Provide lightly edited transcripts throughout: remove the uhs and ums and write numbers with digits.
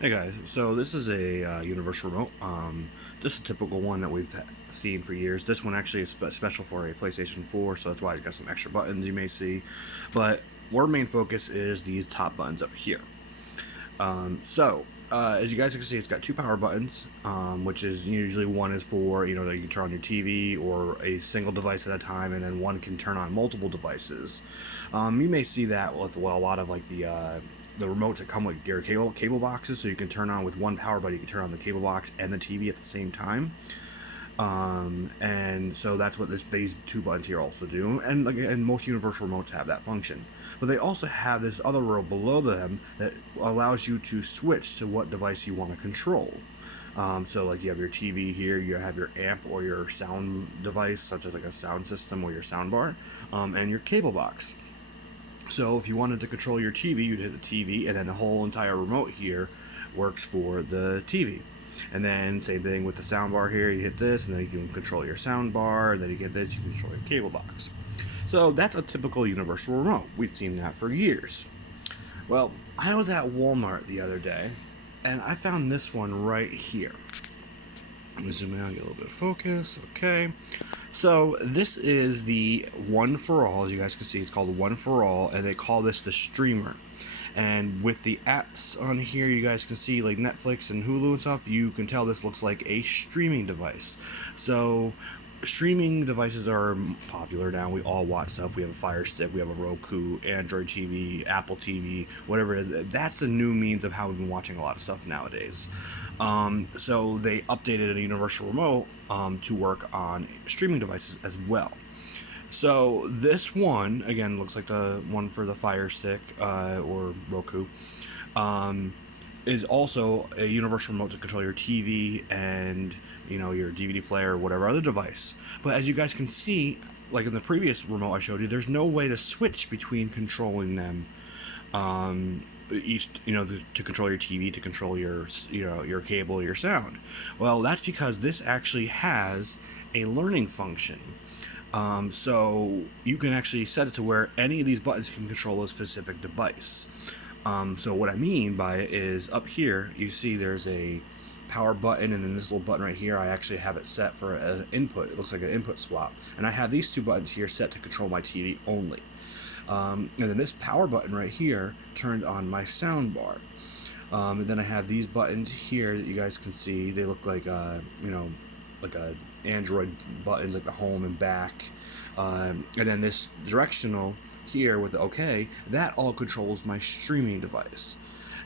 Hey guys, so this is a universal remote. Just a typical one that we've seen for years. This one actually is special for a PlayStation 4, so that's why it's got some extra buttons you may see. But our main focus is these top buttons up here. As you guys can see, it's got two power buttons, which is usually one is for that you can turn on your TV or a single device at a time, and then one can turn on multiple devices. You may see that with a lot of like the remotes that come with your cable boxes, so you can turn on with one power button. You can turn on the cable box and the TV at the same time. And so that's what these two buttons here also do, and most universal remotes have that function. But they also have this other row below them that allows you to switch to what device you want to control. So like you have your TV here, you have your amp or your sound device, such as like a sound system or your sound bar, and your cable box. So if you wanted to control your TV, you'd hit the TV, and then the whole entire remote here works for the TV. And then same thing with the sound bar here. You hit this, and then you can control your sound bar. And then you get this, you can control your cable box. So that's a typical universal remote. We've seen that for years. Well, I was at Walmart the other day, and I found this one right here. Let me zoom out, get a little bit of focus. Okay. So this is the One for All. As you guys can see, it's called One for All, and they call this the streamer. And with the apps on here, you guys can see like Netflix and Hulu and stuff, you can tell this looks like a streaming device. So streaming devices are popular now. We all watch stuff. We have a Fire Stick, we have a Roku, Android TV, Apple TV, whatever it is. That's the new means of how we've been watching a lot of stuff nowadays. So they updated a universal remote to work on streaming devices as well. So this one again looks like the one for the Fire Stick or Roku. Is also a universal remote to control your TV and your DVD player or whatever other device. But as you guys can see, like in the previous remote I showed you, there's no way to switch between controlling them. Each to control your TV, to control your cable, your sound. Well, that's because this actually has a learning function. So you can actually set it to where any of these buttons can control a specific device. So what I mean by it is up here, you see there's a power button, and then this little button right here, I actually have it set for an input. It looks like an input swap. And I have these two buttons here set to control my TV only. And then this power button right here turned on my sound bar. And then I have these buttons here that you guys can see. They look like like a Android buttons, like the home and back. And then this directional here with the OK, that all controls my streaming device.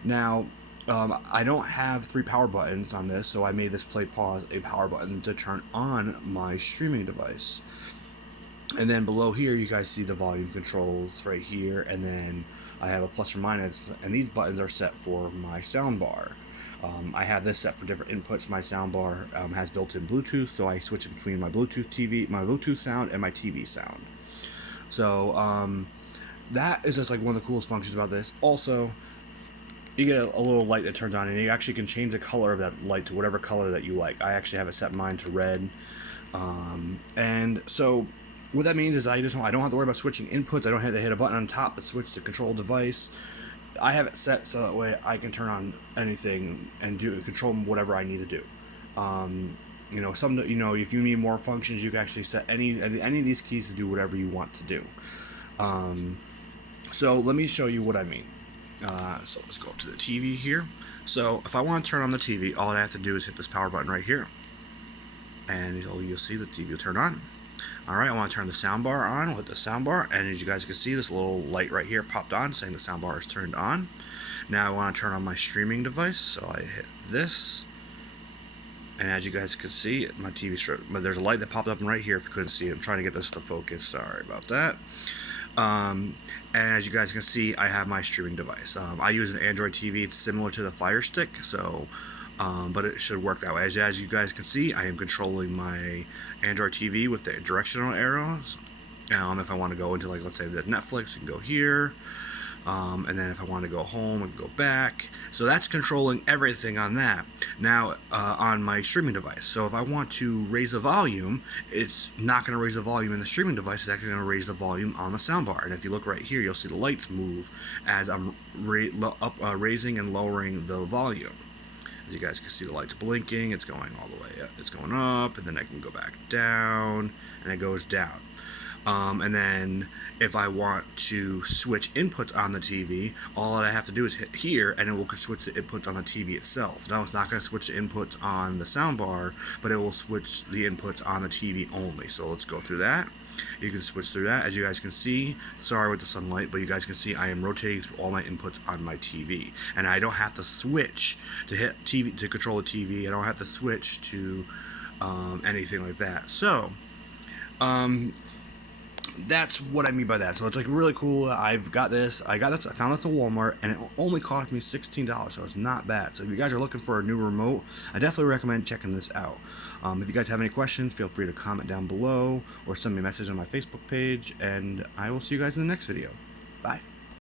Now, I don't have three power buttons on this, so I made this play pause a power button to turn on my streaming device. And then below here, you guys see the volume controls right here, and then I have a plus or minus, and these buttons are set for my sound bar. I have this set for different inputs. My soundbar has built-in Bluetooth, so I switch it between my Bluetooth TV, my Bluetooth sound, and my TV sound. So that is just like one of the coolest functions about this. Also, you get a little light that turns on, and you actually can change the color of that light to whatever color that you like. I actually have it set mine to red, and so what that means is I don't have to worry about switching inputs. I don't have to hit a button on top to switch the control device. I have it set so that way I can turn on anything and control whatever I need to do. If you need more functions, you can actually set any of these keys to do whatever you want to do. So let me show you what I mean. So let's go up to the TV here. So if I want to turn on the TV, all I have to do is hit this power button right here, and you'll see the TV will turn on. Alright, I want to turn the soundbar on with the soundbar, and as you guys can see, this little light right here popped on saying the soundbar is turned on. Now I want to turn on my streaming device, so I hit this, and as you guys can see, my TV strip, but there's a light that popped up right here if you couldn't see it. I'm trying to get this to focus, sorry about that. And as you guys can see, I have my streaming device. I use an Android TV. It's similar to the Fire Stick, but it should work that way. As you guys can see, I am controlling my Android TV with the directional arrows. If I want to go into, like, let's say the Netflix, you can go here. And then if I want to go home, I can go back. So that's controlling everything on that. Now, on my streaming device. So if I want to raise the volume, it's not going to raise the volume in the streaming device. It's actually going to raise the volume on the soundbar. And if you look right here, you'll see the lights move as I'm raising and lowering the volume. As you guys can see, the lights blinking. It's going all the way up. It's going up, and then I can go back down, and it goes down. And then if I want to switch inputs on the TV, all that I have to do is hit here, and it will switch the inputs on the TV itself. Now it's not going to switch the inputs on the soundbar, but it will switch the inputs on the TV only. So let's go through that. You can switch through that. As you guys can see, sorry with the sunlight, but you guys can see I am rotating through all my inputs on my TV, and I don't have to switch to hit TV to control the TV. I don't have to switch to anything like that. So that's what I mean by that. So it's like really cool. I've got this. I found this at Walmart, and it only cost me $16, so it's not bad. So if you guys are looking for a new remote, I definitely recommend checking this out. If you guys have any questions, feel free to comment down below or send me a message on my Facebook page, and I will see you guys in the next video. Bye.